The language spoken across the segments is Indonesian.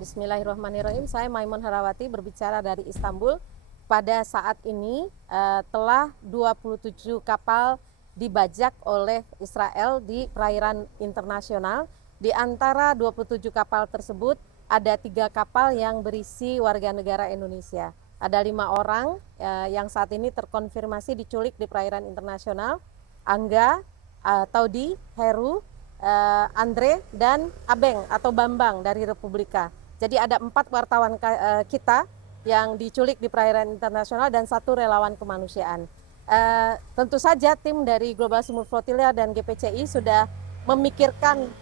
Bismillahirrahmanirrahim. Saya Maimun Harawati berbicara dari Istanbul. Pada saat ini telah 27 kapal dibajak oleh Israel di perairan internasional. Di antara 27 kapal tersebut ada 3 kapal yang berisi warga negara Indonesia. Ada 5 orang yang saat ini terkonfirmasi diculik di perairan internasional. Angga, Taudi, Heru, Andre, dan Abeng atau Bambang dari Republika. Jadi ada 4 wartawan kita yang diculik di perairan internasional dan 1 relawan kemanusiaan. Tentu saja tim dari Global Sumur Flotilla dan GPCI sudah memikirkan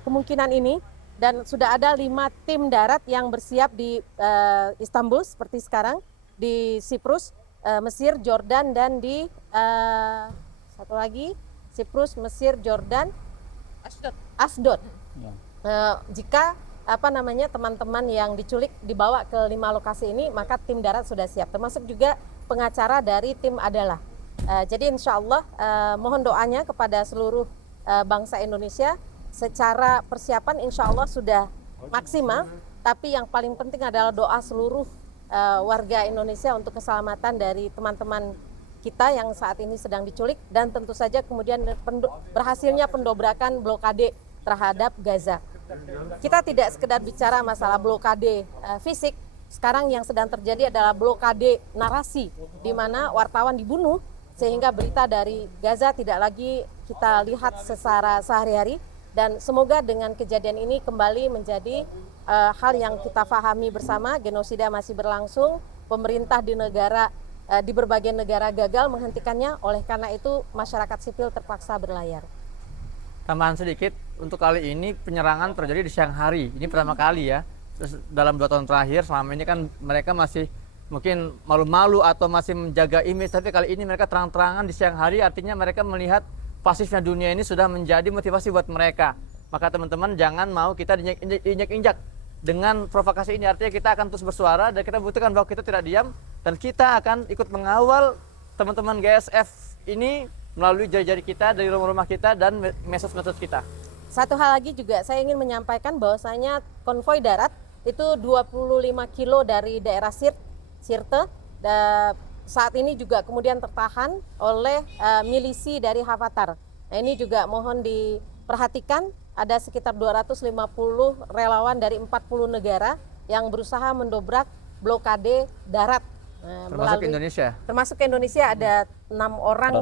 kemungkinan ini dan sudah ada 5 tim darat yang bersiap di Istanbul seperti sekarang, di Siprus, Mesir, Jordan, dan di satu lagi Siprus, Mesir, Jordan, Asdod. Jika teman-teman yang diculik dibawa ke 5 lokasi ini, maka tim darat sudah siap, termasuk juga pengacara dari tim Adalah. Jadi insya Allah mohon doanya kepada seluruh bangsa Indonesia. Secara persiapan insya Allah sudah maksimal, tapi yang paling penting adalah doa seluruh warga Indonesia untuk keselamatan dari teman-teman kita yang saat ini sedang diculik, dan tentu saja kemudian berhasilnya pendobrakan blokade terhadap Gaza. Kita tidak sekedar bicara masalah blokade fisik, sekarang yang sedang terjadi adalah blokade narasi, di mana wartawan dibunuh sehingga berita dari Gaza tidak lagi kita lihat secara sehari-hari, dan semoga dengan kejadian ini kembali menjadi hal yang kita pahami bersama. Genosida masih berlangsung, pemerintah di berbagai negara gagal menghentikannya, oleh karena itu masyarakat sipil terpaksa berlayar. Tambahan sedikit, untuk kali ini penyerangan terjadi di siang hari, ini pertama kali ya. Terus dalam 2 tahun terakhir, selama ini kan mereka masih mungkin malu-malu atau masih menjaga image, tapi kali ini mereka terang-terangan di siang hari, artinya mereka melihat pasifnya dunia ini sudah menjadi motivasi buat mereka. Maka teman-teman jangan mau kita diinjak-injak dengan provokasi ini, artinya kita akan terus bersuara dan kita buktikan bahwa kita tidak diam, dan kita akan ikut mengawal teman-teman GSF ini melalui jari-jari kita dari rumah-rumah kita dan medsos-medsos kita. Satu hal lagi juga saya ingin menyampaikan bahwasanya konvoi darat itu 25 kilo dari daerah Sirte saat ini juga kemudian tertahan oleh milisi dari Havatar. Nah, ini juga mohon diperhatikan, ada sekitar 250 relawan dari 40 negara yang berusaha mendobrak blokade darat. Termasuk Indonesia. Termasuk Indonesia, ada 6 orang,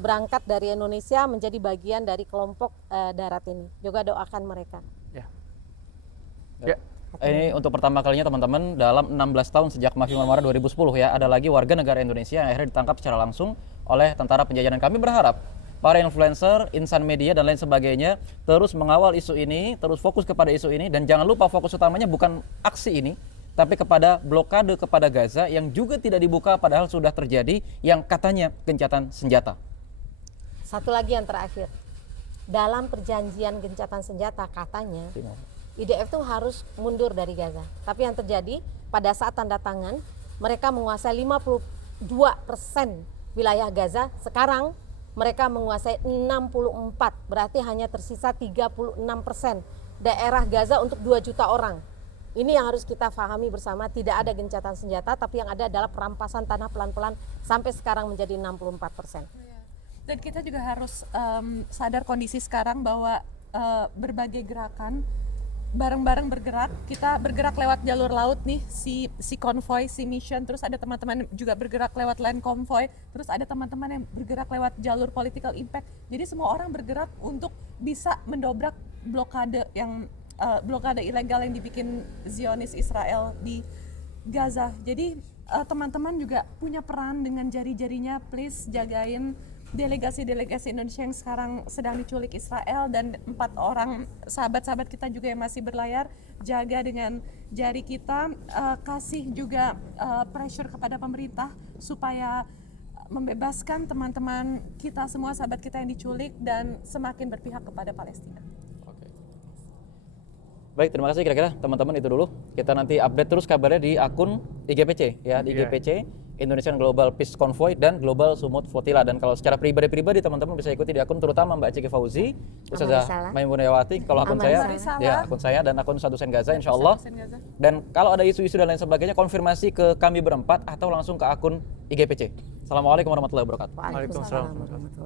berangkat dari Indonesia menjadi bagian dari kelompok darat ini. Juga doakan mereka. Ya. Ini untuk pertama kalinya teman-teman dalam 16 tahun sejak Mafia Marmara 2010 ya, ada lagi warga negara Indonesia yang akhirnya ditangkap secara langsung oleh tentara penjajahan. Kami berharap para influencer, insan media dan lain sebagainya terus mengawal isu ini, terus fokus kepada isu ini, dan jangan lupa fokus utamanya bukan aksi ini, tapi kepada blokade kepada Gaza yang juga tidak dibuka padahal sudah terjadi yang katanya gencatan senjata. Satu lagi yang terakhir, dalam perjanjian gencatan senjata katanya IDF itu harus mundur dari Gaza. Tapi yang terjadi pada saat tanda tangan, mereka menguasai 52% wilayah Gaza. Sekarang mereka menguasai 64%, berarti hanya tersisa 36% daerah Gaza untuk 2 juta orang. Ini yang harus kita pahami bersama, tidak ada gencatan senjata, tapi yang ada adalah perampasan tanah pelan-pelan sampai sekarang menjadi 64%. Dan kita juga harus sadar kondisi sekarang bahwa berbagai gerakan bareng-bareng bergerak, kita bergerak lewat jalur laut nih, si konvoy, si mission, terus ada teman-teman juga bergerak lewat land konvoy, terus ada teman-teman yang bergerak lewat jalur political impact. Jadi semua orang bergerak untuk bisa mendobrak blokade ilegal yang dibikin Zionis Israel di Gaza. Jadi teman-teman juga punya peran dengan jari-jarinya, please jagain delegasi-delegasi Indonesia yang sekarang sedang diculik Israel, dan 4 orang sahabat-sahabat kita juga yang masih berlayar, jaga dengan jari kita, kasih juga pressure kepada pemerintah supaya membebaskan teman-teman kita semua, sahabat kita yang diculik, dan semakin berpihak kepada Palestina. Baik, terima kasih. Kira-kira teman-teman itu dulu. Kita nanti update terus kabarnya di akun IGPC ya, di IGPC. Indonesian Global Peace Convoy dan Global Sumut Flotilla. Dan kalau secara pribadi teman-teman bisa ikuti di akun terutama Mbak Ciki Fauzi, Ustazah Maimunawati, kalau akun saya, ya akun saya dan akun Satu Sen Gaza insya Allah. Dan kalau ada isu-isu dan lain sebagainya konfirmasi ke kami berempat atau langsung ke akun IGPC. Assalamualaikum warahmatullahi wabarakatuh. Waalaikumsalam warahmatullahi wabarakatuh.